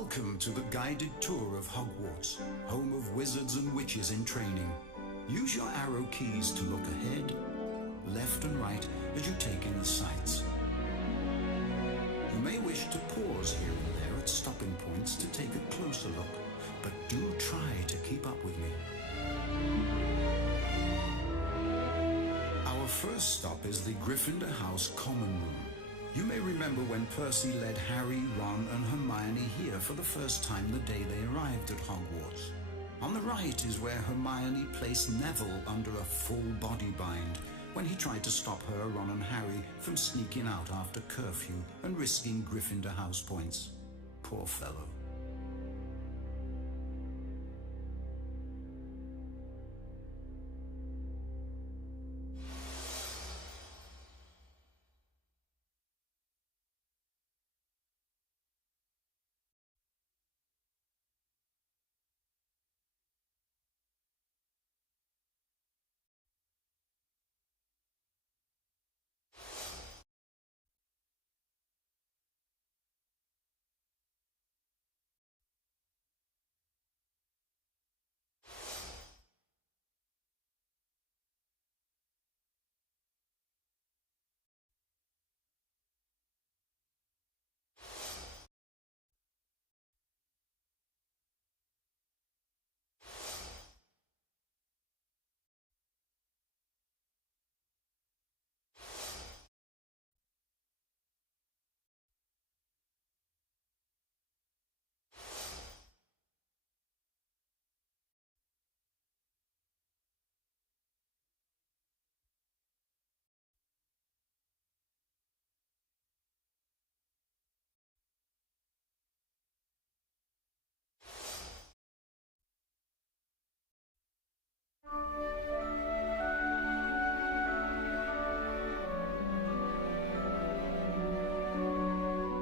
Welcome to the guided tour of Hogwarts, home of wizards and witches in training. Use your arrow keys to look ahead, left and right as you take in the sights. You may wish to pause here and there at stopping points to take a closer look, but do try to keep up with me. Our first stop is the Gryffindor House Common Room. You may remember when Percy led Harry, Ron and Hermione here for the first time the day they arrived at Hogwarts. On the right is where Hermione placed Neville under a full body bind when he tried to stop her, Ron and Harry from sneaking out after curfew and risking Gryffindor house points. Poor fellow.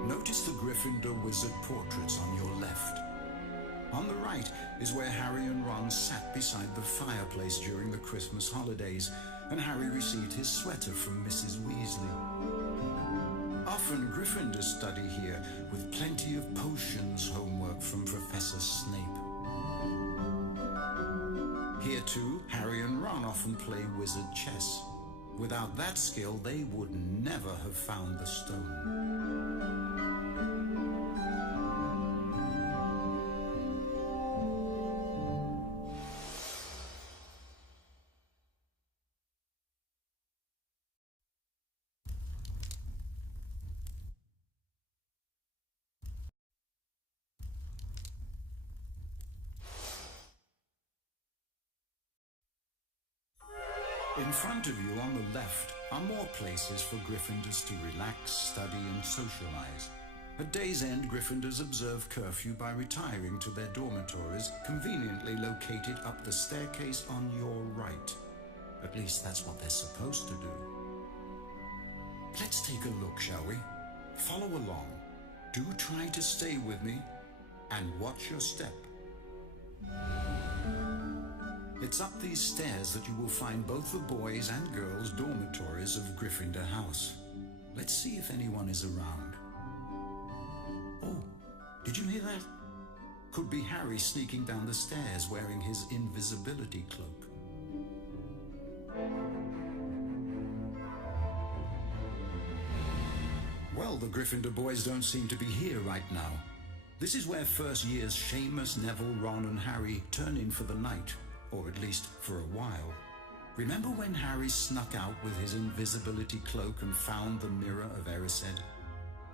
Notice the Gryffindor wizard portraits on your left. On the right is where Harry and Ron sat beside the fireplace during the Christmas holidays, and Harry received his sweater from Mrs. Weasley. Often Gryffindors study here, with plenty of potions homework from Professor Snape. Here too, Harry and Ron often play wizard chess. Without that skill, they would never have found the stone. In front of you on the left are more places for Gryffindors to relax, study and socialize. At day's end, Gryffindors observe curfew by retiring to their dormitories, conveniently located up the staircase on your right. At least that's what they're supposed to do. Let's take a look, shall we? Follow along. Do try to stay with me and watch your step. It's up these stairs that you will find both the boys' and girls' dormitories of Gryffindor House. Let's see if anyone is around. Oh, did you hear that? Could be Harry sneaking down the stairs wearing his invisibility cloak. Well, the Gryffindor boys don't seem to be here right now. This is where first years Seamus, Neville, Ron and Harry turn in for the night. Or at least for a while. Remember when Harry snuck out with his invisibility cloak and found the mirror of Erised?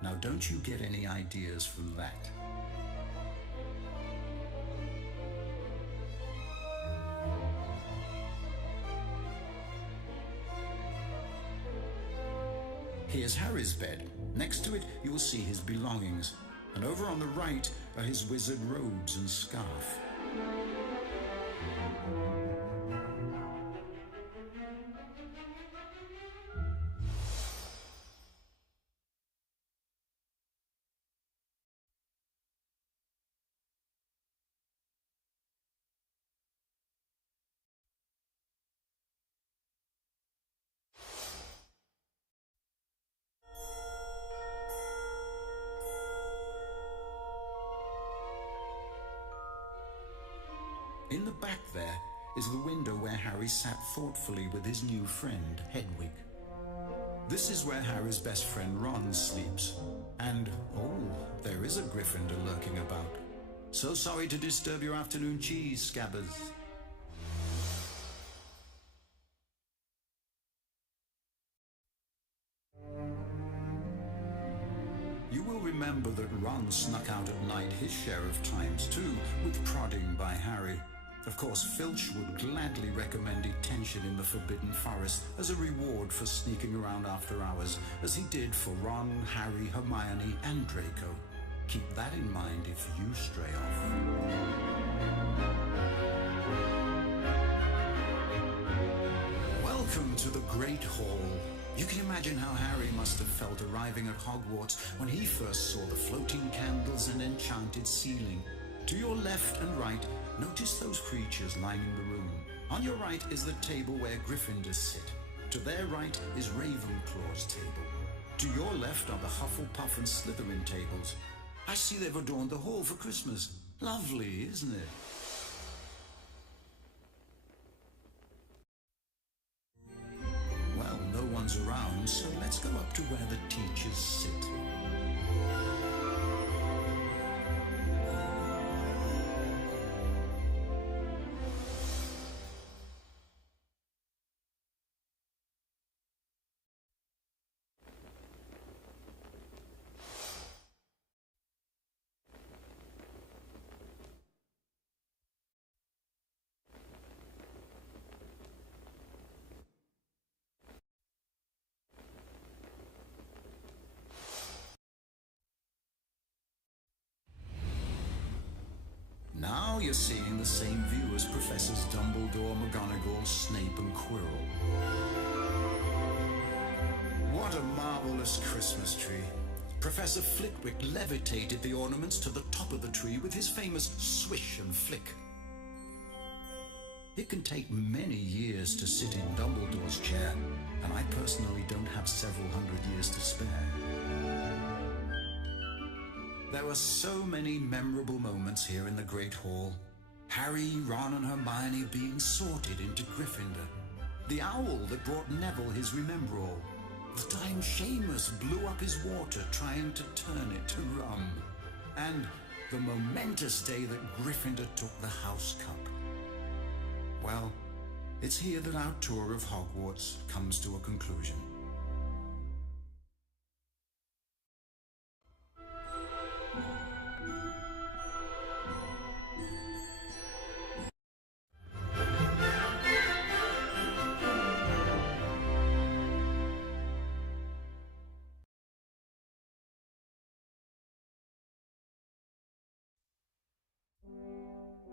Now don't you get any ideas from that. Here's Harry's bed. Next to it you will see his belongings. And over on the right are his wizard robes and scarf. In the back there is the window where Harry sat thoughtfully with his new friend, Hedwig. This is where Harry's best friend Ron sleeps. And, oh, there is a Gryffindor lurking about. So sorry to disturb your afternoon cheese, Scabbers. You will remember that Ron snuck out at night his share of times too, with prodding by Harry. Of course, Filch would gladly recommend detention in the Forbidden Forest as a reward for sneaking around after hours, as he did for Ron, Harry, Hermione, and Draco. Keep that in mind if you stray off. Welcome to the Great Hall. You can imagine how Harry must have felt arriving at Hogwarts when he first saw the floating candles and enchanted ceiling. To your left and right, notice those creatures lining the room. On your right is the table where Gryffindors sit. To their right is Ravenclaw's table. To your left are the Hufflepuff and Slytherin tables. I see they've adorned the hall for Christmas. Lovely, isn't it? Well, no one's around, so let's go up to where the teachers sit. Now you're seeing the same view as Professors Dumbledore, McGonagall, Snape and Quirrell. What a marvelous Christmas tree. Professor Flitwick levitated the ornaments to the top of the tree with his famous swish and flick. It can take many years to sit in Dumbledore's chair, and I personally don't have several hundred years to spare. There were so many memorable moments here in the Great Hall. Harry, Ron and Hermione being sorted into Gryffindor. The owl that brought Neville his Remembrall. The time Seamus blew up his water trying to turn it to rum. And the momentous day that Gryffindor took the House Cup. Well, it's here that our tour of Hogwarts comes to a conclusion.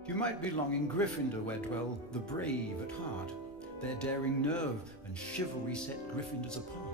You might belong in Gryffindor, where dwell the brave at heart. Their daring nerve and chivalry set Gryffindors apart.